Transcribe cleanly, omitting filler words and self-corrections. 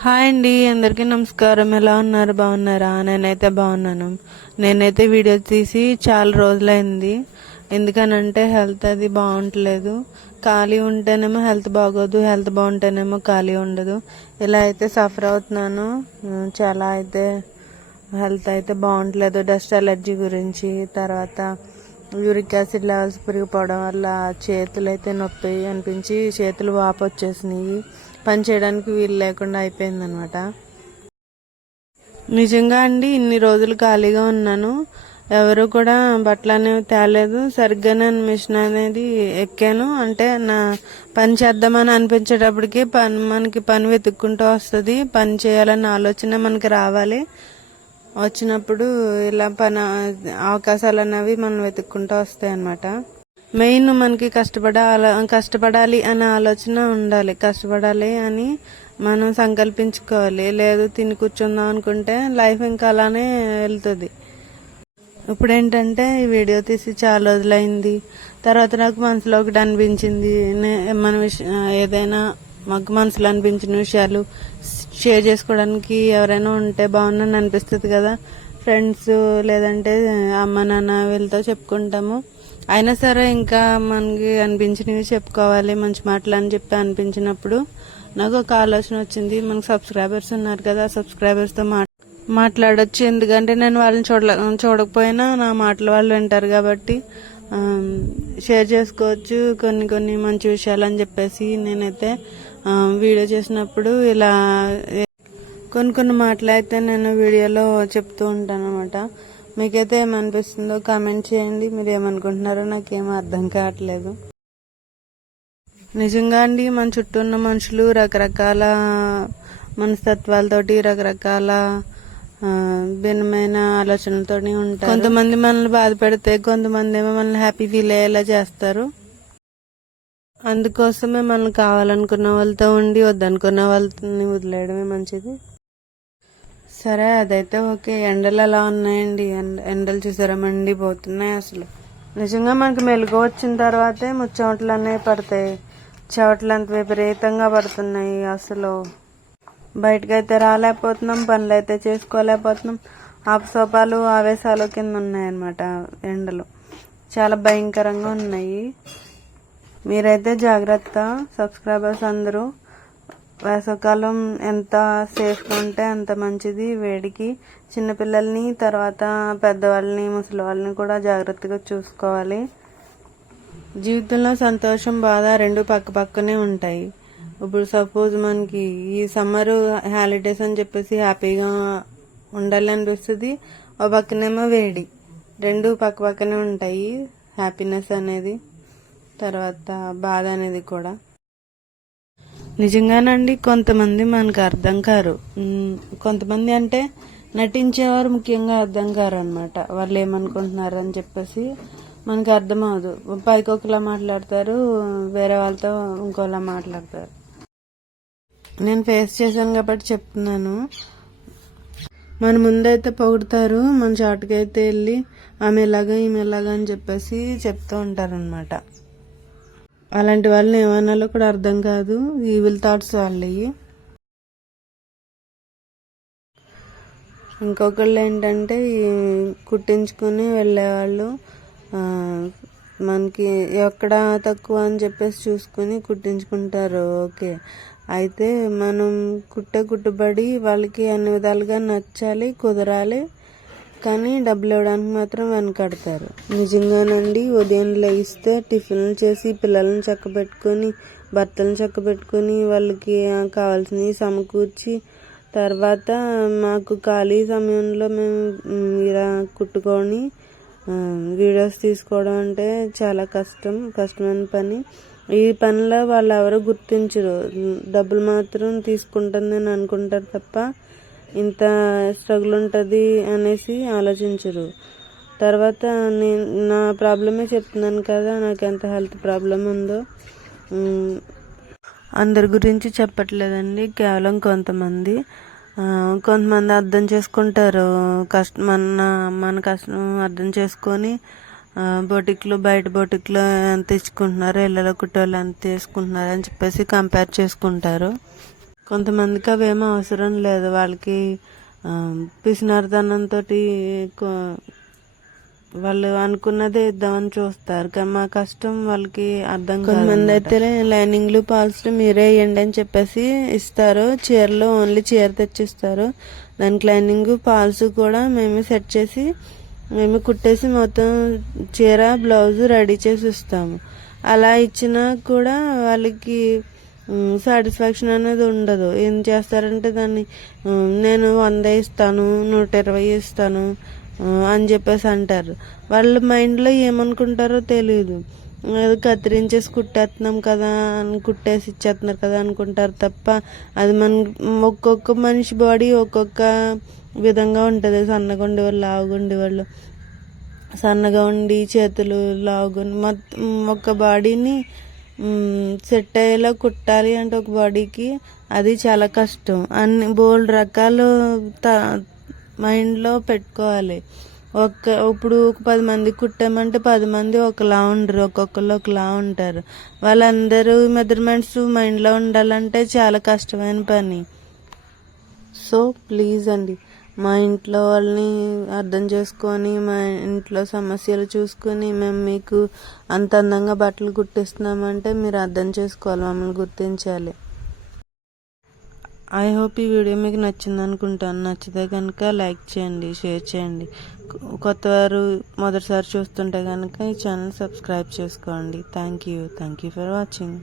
Hi అండి, అందరికీ నమస్కారం. ఎలా ఉన్నారు? బాగున్నారా? నేనైతే బాగున్నాను. నేనైతే వీడియో తీసి చాలా రోజులైంది. ఎందుకనంటే హెల్త్ అది బాగుంటలేదు. ఖాళీ ఉంటేనేమో హెల్త్ బాగోదు, హెల్త్ బాగుంటేనేమో ఖాళీ ఉండదు. ఇలా అయితే సఫర్ అవుతున్నాను. చాలా అయితే హెల్త్ అయితే బాగుంటలేదు. డస్ట్ అలర్జీ గురించి, తర్వాత యూరిక్ యాసిడ్ లెవెల్స్ పెరిగిపోవడం వల్ల చేతులు అయితే నొప్పి అనిపించి చేతులు వాపు వచ్చేసినాయి. పని చేయడానికి వీలు లేకుండా అయిపోయిందనమాట. నిజంగా అండి, ఇన్ని రోజులు ఖాళీగా ఉన్నాను. ఎవరు కూడా బట్టలు అనేవి తేలేదు. సరిగ్గానే మిషన్ అనేది ఎక్కాను. అంటే నా పని చేద్దామని అనిపించేటప్పటికి మనకి పని వెతుక్కుంటూ వస్తుంది. పని చేయాలన్న ఆలోచన మనకి రావాలి. వచ్చినప్పుడు ఇలా పని అవకాశాలు అనేవి మనం వెతుక్కుంటూ వస్తాయి అన్నమాట. మెయిన్ మనకి కష్టపడాలి అనే ఆలోచన ఉండాలి. కష్టపడాలి అని మనం సంకల్పించుకోవాలి. లేదు తిని కూర్చుందాం అనుకుంటే లైఫ్ ఇంకా అలానే వెళ్తుంది. ఇప్పుడు ఏంటంటే ఈ వీడియో తీసి చాలా రోజులైంది. తర్వాత నాకు మనసులో ఒకటి అనిపించింది. మన ఏదైనా మాకు మనసులో అనిపించిన విషయాలు షేర్ చేసుకోవడానికి ఎవరైనా ఉంటే బాగుందని అనిపిస్తుంది కదా. ఫ్రెండ్స్ లేదంటే అమ్మ నాన్న వీళ్ళతో చెప్పుకుంటాము. అయినా సరే ఇంకా మనకి అనిపించినవి చెప్పుకోవాలి, మంచి మాటలు అని చెప్పి అనిపించినప్పుడు నాకు ఒక ఆలోచన వచ్చింది. మనకు సబ్స్క్రైబర్స్ ఉన్నారు కదా, సబ్స్క్రైబర్స్తో మాట్లాడొచ్చు. ఎందుకంటే నేను వాళ్ళని చూడకపోయినా నా మాటలు వాళ్ళు వింటారు కాబట్టి షేర్ చేసుకోవచ్చు కొన్ని మంచి విషయాలు అని చెప్పేసి నేనైతే వీడియో చేసినప్పుడు ఇలా కొన్ని మాటలు అయితే నేను వీడియోలో చెప్తూ ఉంటాను అనమాట. మీకైతే ఏమనిపిస్తుందో కామెంట్ చేయండి. మీరు ఏమనుకుంటున్నారో నాకేమో అర్థం కావట్లేదు. నిజంగా అండి, మన చుట్టూ ఉన్న మనుషులు రకరకాల మనస్తత్వాలతోటి, రకరకాల భిన్నమైన ఆలోచనలతో ఉంటారు. కొంతమంది మనల్ని బాధ పెడితే, కొంతమంది ఏమో మనల్ని హ్యాపీ ఫీల్ అయ్యేలా చేస్తారు. అందుకోసమే మనం కావాలనుకున్న వాళ్ళతో ఉండి వద్దనుకున్న వాళ్ళని వదిలేయడమే మంచిది. సరే, అదైతే ఓకే. ఎండలు ఎలా ఉన్నాయండి? ఎండలు చూసారా, మండిపోతున్నాయి అసలు. నిజంగా మనకి మెలుగు వచ్చిన తర్వాతే ముచ్చమటలు అనేవి పడతాయి. చెవటలు అంత విపరీతంగా పడుతున్నాయి. అసలు బయటకైతే రాలేకపోతున్నాం, పనులు అయితే చేసుకోలేకపోతున్నాం. ఆపసోపాలు ఆవేశాలు కింద ఉన్నాయన్నమాట. ఎండలు చాలా భయంకరంగా ఉన్నాయి. మీరైతే జాగ్రత్త. సబ్స్క్రైబర్స్ అందరూ వేసవకాలం ఎంత సేఫ్గా ఉంటే అంత మంచిది. వేడికి చిన్నపిల్లల్ని, తర్వాత పెద్దవాళ్ళని, ముసలి వాళ్ళని కూడా జాగ్రత్తగా చూసుకోవాలి. జీవితంలో సంతోషం, బాధ రెండు పక్కనే ఉంటాయి. ఇప్పుడు సపోజ్ మనకి ఈ సమ్మర్ హాలిడేస్ అని చెప్పేసి హ్యాపీగా ఉండాలి అనిపిస్తుంది. ఒక పక్కనేమో వేడి. రెండు పక్కనే ఉంటాయి. హ్యాపీనెస్ అనేది, తర్వాత బాధ అనేది కూడా. నిజంగానండి, కొంతమంది మనకు అర్థం కారు. కొంతమంది అంటే నటించేవారు ముఖ్యంగా అర్థం కారు అనమాట. వాళ్ళు ఏమనుకుంటున్నారు అని చెప్పేసి మనకి అర్థం అవదు. పైకి ఒకలా మాట్లాడతారు, వేరే వాళ్ళతో ఇంకోలా మాట్లాడతారు. నేను ఫేస్ చేశాను కాబట్టి చెప్తున్నాను. మన ముందైతే పొగుడతారు, మన చాటుకైతే వెళ్ళి ఆమె ఎలాగా ఈమె ఎలాగా అని చెప్పేసి చెప్తూ ఉంటారనమాట. అలాంటి వాళ్ళని ఏమన్నాలో కూడా అర్థం కాదు. ఈవిల్ థాట్స్ వాళ్ళవి. ఇంకొకళ్ళు ఏంటంటే కుట్టించుకుని వెళ్ళేవాళ్ళు మనకి ఎక్కడ తక్కువ అని చెప్పేసి చూసుకుని కుట్టించుకుంటారు. ఓకే, అయితే మనం కుట్టుబడి వాళ్ళకి అన్ని విధాలుగా నచ్చాలి, కుదరాలి. కానీ డబ్బులు ఇవ్వడానికి మాత్రం వెనకడతారు. నిజంగానండి, ఉదయం లేస్తే టిఫిన్లు చేసి పిల్లల్ని చక్కబెట్టుకొని, భర్తలను చక్కబెట్టుకొని, వాళ్ళకి కావాల్సినవి సమకూర్చి, తర్వాత మాకు ఖాళీ సమయంలో మేము ఇలా కుట్టుకొని వీడియోస్ తీసుకోవడం అంటే చాలా కష్టమైన పని. ఈ పనిలో వాళ్ళు ఎవరు గుర్తించరు. డబ్బులు మాత్రం తీసుకుంటుందని అనుకుంటారు తప్ప ఇంత స్ట్రగుల్ ఉంటుంది అనేసి ఆలోచించరు. తర్వాత నా ప్రాబ్లమే చెప్తున్నాను కదా, నాకు ఎంత హెల్త్ ప్రాబ్లం ఉందో. అందరి గురించి చెప్పట్లేదండి, కేవలం కొంతమంది అర్థం చేసుకుంటారు. మన కష్టం అర్థం చేసుకొని బయట బొటిక్లో ఎంత ఇచ్చుకుంటున్నారు, ఇళ్ళలో కుట్టేవాళ్ళు ఎంత తీసుకుంటున్నారు అని చెప్పేసి కంపేర్ చేసుకుంటారు. కొంతమందికి అవేమో అవసరం లేదు, వాళ్ళకి పిసినారితనంతో వాళ్ళు అనుకున్నదే ఇద్దామని చూస్తారు, కానీ మా కష్టం వాళ్ళకి అర్థం కాదు. కొంతమంది అయితే లైనింగ్లు పాల్స్లు మీరే వేయండి అని చెప్పేసి ఇస్తారు, చీరలో ఓన్లీ చీర తెచ్చిస్తారు, దానికి లైనింగ్ పాల్స్ కూడా మేమే సెట్ చేసి మేము కుట్టేసి మొత్తం చీర బ్లౌజ్ రెడీ చేసి ఇస్తాము. అలా ఇచ్చినా కూడా వాళ్ళకి సాటిస్ఫాక్షన్ అనేది ఉండదు. ఏం చేస్తారంటే దాన్ని నేను 100 ఇస్తాను, 120 ఇస్తాను అని చెప్పేసి అంటారు. వాళ్ళ మైండ్లో ఏమనుకుంటారో తెలియదు, కత్తిరించేసి కుట్టేస్తున్నాం కదా అని కుట్టేసి ఇచ్చేస్తున్నారు కదా అనుకుంటారు తప్ప, అది ఒక్కొక్క మనిషి బాడీ ఒక్కొక్క విధంగా ఉంటుంది. సన్నగా ఉండేవాళ్ళు, లావుగా ఉండేవాళ్ళు, సన్నగా ఉండి చేతులు లావుగా మొత్తం ఒక బాడీని సెట్ అయ్యేలా కుట్టాలి అంటే ఒక బాడీకి అది చాలా కష్టం. అన్ని బోల్డ్ రకాలు మైండ్లో పెట్టుకోవాలి. ఇప్పుడు 10 మంది కుట్టామంటే 10 మంది ఒకలా ఉండరు, ఒక్కొక్కరు ఒకలా ఉంటారు. వాళ్ళందరూ మెజర్మెంట్స్ మైండ్లో ఉండాలంటే చాలా కష్టమైన పని. సో ప్లీజ్ అండి, మా ఇంట్లో వాళ్ళని అర్థం చేసుకొని, మా ఇంట్లో సమస్యలు చూసుకొని మేము మీకు అంత అందంగా బట్టలు కుట్టిస్తున్నామంటే మీరు అర్థం చేసుకోవాలి, మమ్మల్ని గుర్తించాలి. ఐ హోప్ ఈ వీడియో మీకు నచ్చింది అనుకుంటాను. నచ్చితే కనుక లైక్ చేయండి, షేర్ చేయండి. కొత్తవారు మొదటిసారి చూస్తుంటే కనుక ఈ ఛానల్ సబ్స్క్రైబ్ చేసుకోండి. Thank you for watching.